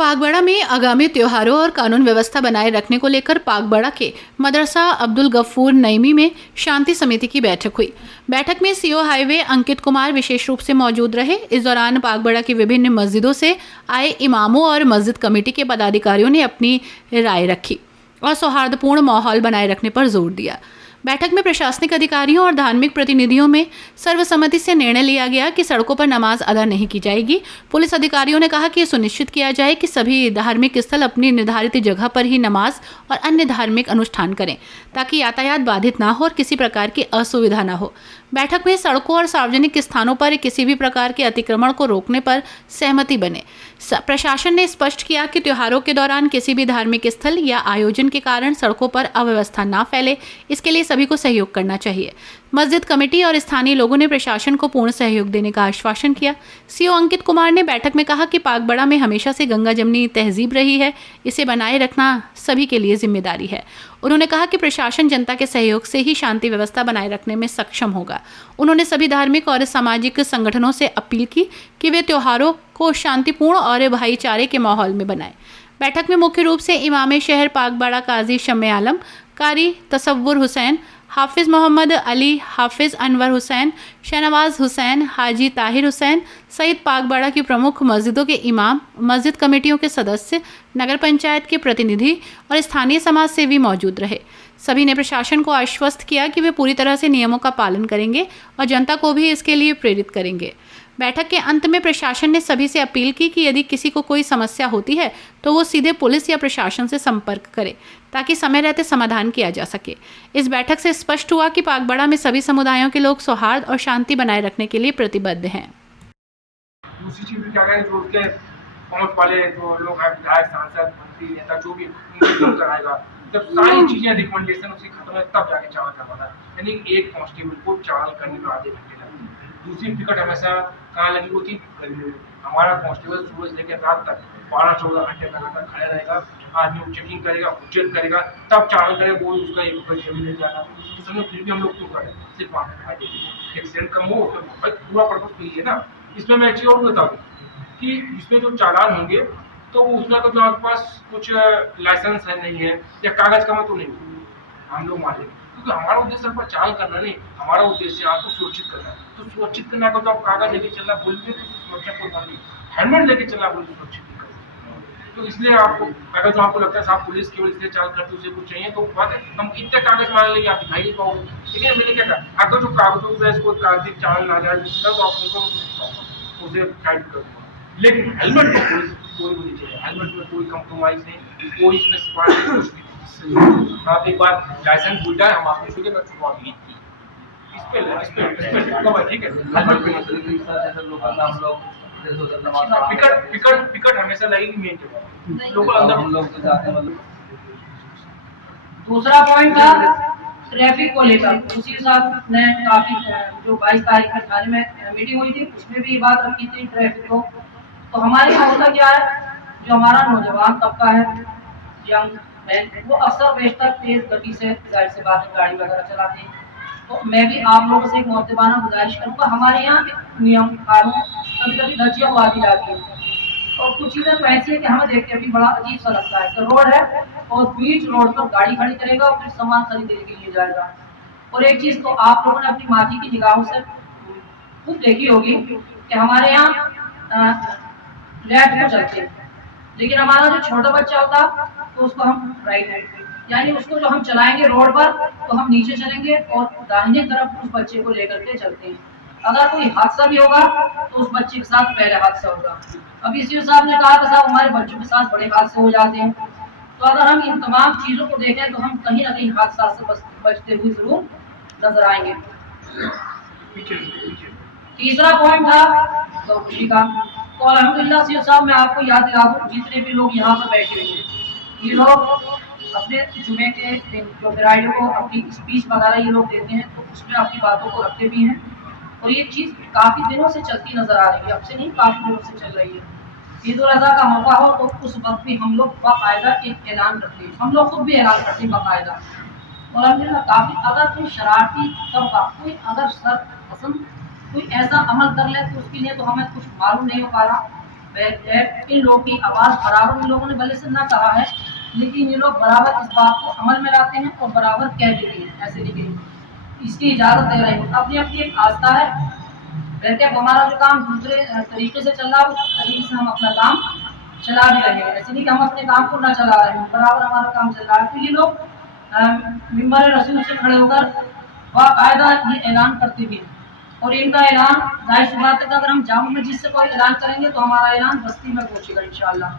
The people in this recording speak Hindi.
पागबड़ा में आगामी त्योहारों और कानून व्यवस्था बनाए रखने को लेकर पागबड़ा के मदरसा अब्दुल गफूर नईमी में शांति समिति की बैठक हुई। बैठक में सीओ हाईवे अंकित कुमार विशेष रूप से मौजूद रहे। इस दौरान पागबड़ा की विभिन्न मस्जिदों से आए इमामों और मस्जिद कमेटी के पदाधिकारियों ने अपनी राय रखी और सौहार्दपूर्ण माहौल बनाए रखने पर जोर दिया। बैठक में प्रशासनिक अधिकारियों और धार्मिक प्रतिनिधियों में सर्वसम्मति से निर्णय लिया गया कि सड़कों पर नमाज अदा नहीं की जाएगी। पुलिस अधिकारियों ने कहा कि यह सुनिश्चित किया जाए कि सभी धार्मिक स्थल अपनी निर्धारित जगह पर ही नमाज और अन्य धार्मिक अनुष्ठान करें ताकि यातायात बाधित ना हो और किसी प्रकार की असुविधा ना हो। बैठक में सड़कों और सार्वजनिक स्थानों पर किसी भी प्रकार के अतिक्रमण को रोकने पर सहमति बने। प्रशासन ने स्पष्ट किया कि त्योहारों के दौरान किसी भी धार्मिक स्थल या आयोजन के कारण सड़कों पर अव्यवस्था ना फैले, इसके लिए सभी को सहयोग करना चाहिए। मस्जिद कमेटी और स्थानीय लोगों ने प्रशासन को पूर्ण सहयोग देने का आश्वासन किया। सीओ अंकित कुमार ने बैठक में कहा कि पागबड़ा में हमेशा से गंगा जमनी तहजीब रही है, इसे बनाए रखना सभी के लिए जिम्मेदारी है। उन्होंने कहा कि प्रशासन जनता के सहयोग से ही शांति व्यवस्था बनाए रखने में सक्षम होगा। उन्होंने सभी धार्मिक और सामाजिक संगठनों से अपील की कि वे त्योहारों को शांतिपूर्ण और भाईचारे के माहौल में बनाएं। बैठक में मुख्य रूप से इमाम शहर पागबड़ा काजी शम्मे आलम, कारी तसव्वुर हुसैन, हाफिज मोहम्मद अली, हाफिज अनवर हुसैन, शहनवाज हुसैन, हाजी ताहिर हुसैन सहित पागबड़ा की प्रमुख मस्जिदों के इमाम, मस्जिद कमेटियों के सदस्य, नगर पंचायत के प्रतिनिधि और स्थानीय समाज सेवी मौजूद रहे। सभी ने प्रशासन को आश्वस्त किया कि वे पूरी तरह से नियमों का पालन करेंगे और जनता को भी इसके लिए प्रेरित करेंगे। बैठक के अंत में प्रशासन ने सभी से अपील की कि यदि किसी को कोई समस्या होती है तो वो सीधे पुलिस या प्रशासन से संपर्क करे ताकि समय रहते समाधान किया जा सके। इस बैठक से स्पष्ट हुआ कि पागबड़ा में सभी समुदायों के लोग सौहार्द और शांति बनाए रखने के लिए प्रतिबद्ध हैं। दूसरी चीज क्या करें, जो उसके पहुंच वाले जो लोग हैं, विधायक, सांसद, मंत्री, नेता, जो भी उनको कराएगा, जब सारी चीजें रिकमेंडेशन उसकी खत्म है तब जाके चावल करवाना है। यानी एक कांस्टेबल को चावल करने में आधे घंटे लगते हैं। दूसरी टिकट हमेशा कहाँ लगी होती, हमारा कांस्टेबल सुबह से लेकर रात तक 12-14 घंटे लगातार खड़ा रहेगा। आदमी चेकिंग करेगा, उच्चेक करेगा, तब चावल करेगा, वो उसका 1 रुपये जेब में ले जाना। तो समझो फिर भी हम लोग क्यों करें, सिर्फ वहाँ पे फायदे के लिए एक्सीडेंट कम हो, उसमें पूरा पर्पज तो ये है ना। इसमें मैं एक चीज और बता दूँ कि इसमें जो चालान होंगे तो उसमें तो जो आपके पास कुछ लाइसेंस है नहीं है या कागज का तो नहीं हम लोग मानेंगे, क्योंकि हमारा उद्देश्य आपका चालान करना नहीं, हमारा उद्देश्य आपको सुरक्षित करना है। तो सुरक्षित करना का तो आप कागज लेके चलना बोलिए तो सुरक्षा कोई बात नहीं, हेलमेट लेके चलना बोलिए सुरक्षित नहीं कर। तो इसलिए आपको अगर जो आपको लगता है साहब पुलिस केवल इसलिए चालान करती है उसे कुछ चाहिए तो बात है, हम इतने कागज मान लेंगे आप दिखाई नहीं पाओगे। लेकिन मैंने क्या कहा, अगर जो कागजों से कोई कागजी चालान आ जाए तो आप उनको उसे टाइट कर दूंगा। लेकिन हेलमेट को कोई भी नहीं चाहिए, हेलमेट में कोई कंप्रोमाइज नहीं, कोई इसमें सिफारिश नहीं, कुछ भी नहीं। आप एक बार लाइसेंस भूल जाए हम आपको छुट्टी में छुड़वा देंगे। इस पे ठीक है, हेलमेट पे पिकट हमेशा लगेगी मेन जगह, लोग अंदर हम लोग तो जाते हैं। मतलब दूसरा पॉइंट था ट्रैफिक को लेकर, उसी के साथ ने काफी जो 22 तारीख में थाने में मीटिंग हुई थी उसमें भी ये बात रखी थी ट्रैफिक को। तो हमारे यहाँ होता क्या है, जो हमारा नौजवान तबका है, यंग मैन, वो अक्सर बेशतर तेज गति से जाहिर सी बात है गाड़ी वगैरह चलाते हैं। तो मैं भी आप लोगों से एक मोहतबाना गुजारिश करूँगा, हमारे यहाँ नियम कानून कभी कभी धज्जियाँ उड़ा दी जाती हैं और कुछ चीज़ें तो ऐसी है कि हमें देख के भी बड़ा अजीब सा लगता है। तो रोड है और बीच रोड पर गाड़ी खड़ी करेगा और फिर सामान खरीदने के लिए जाएगा। और एक चीज़ तो आप लोगों ने अपनी माथी की निगाहों से खुद देखी होगी कि हमारे यहाँ लेफ्ट में चलते हैं, लेकिन हमारा जो छोटा बच्चा होता तो उसको हम राइट हैंड, यानी उसको जो हम चलाएंगे रोड पर तो हम नीचे चलेंगे और दाहिने तरफ उस बच्चे को लेकर के चलते हैं। अगर कोई हादसा भी होगा तो उस बच्चे के साथ पहले हादसा होगा। अभी सीओ साहब ने कहा था साहब हमारे बच्चों के साथ बड़े हादसे हो जाते हैं, तो अगर हम इन तमाम चीज़ों को देखें तो हम कहीं ना कहीं हादसा से बचते हुए जरूर नजर आएंगे। तीसरा पॉइंट था गौखुशी का। तो अल्हम्दुलिल्लाह सीओ साहब मैं आपको याद दिला दूं, जितने भी लोग यहाँ पर बैठे हुए हैं ये लोग अपने जुमे के दिन जो फ्राइडे को अपनी स्पीच वगैरह ये लोग देते हैं तो उसमें अपनी बातों को रखते भी हैं और ये चीज़ काफ़ी दिनों से चलती नजर आ रही है, अब से नहीं काफ़ी दिनों से चल रही है। ईद उल अज़हा का मौका हो तो उस वक्त भी हम लोग बाकायदा एक ऐलान करते हैं, हम लोग खुद भी ऐलान करते हैं बाकायदा। और अल्हम्दुलिल्लाह काफ़ी अगर कोई शरारती तबका, कोई अगर सर पसंद कोई ऐसा अमल कर ले तो उसके लिए तो हमें कुछ मालूम नहीं हो पा रहा, इन लोगों की आवाज़ बराबर इन लोगों ने भले से ना कहा है, लेकिन ये लोग बराबर इस बात को अमल में लाते हैं और बराबर कह देते हैं, ऐसे नहीं कि इसकी इजाज़त दे रहे हैं। अपनी अपनी एक आस्था है। बेहतर हमारा जो काम दूसरे तरीके से चल रहा है, उस तरीके से हम अपना काम चला भी रहे हैं। ऐसे नहीं कि हम अपने काम को ना चला रहे हैं, बराबर हमारा काम चल रहा है। तो ये लोग मिंबर रसूल से खड़े होकर बाकायदा ये ऐलान करते भी हैं, और इनका ऐलान जाहिर सी बात है कि अगर हम जामा मस्जिद से कोई ऐलान करेंगे तो हमारा ऐलान बस्ती में पहुंचेगा इंशाअल्लाह।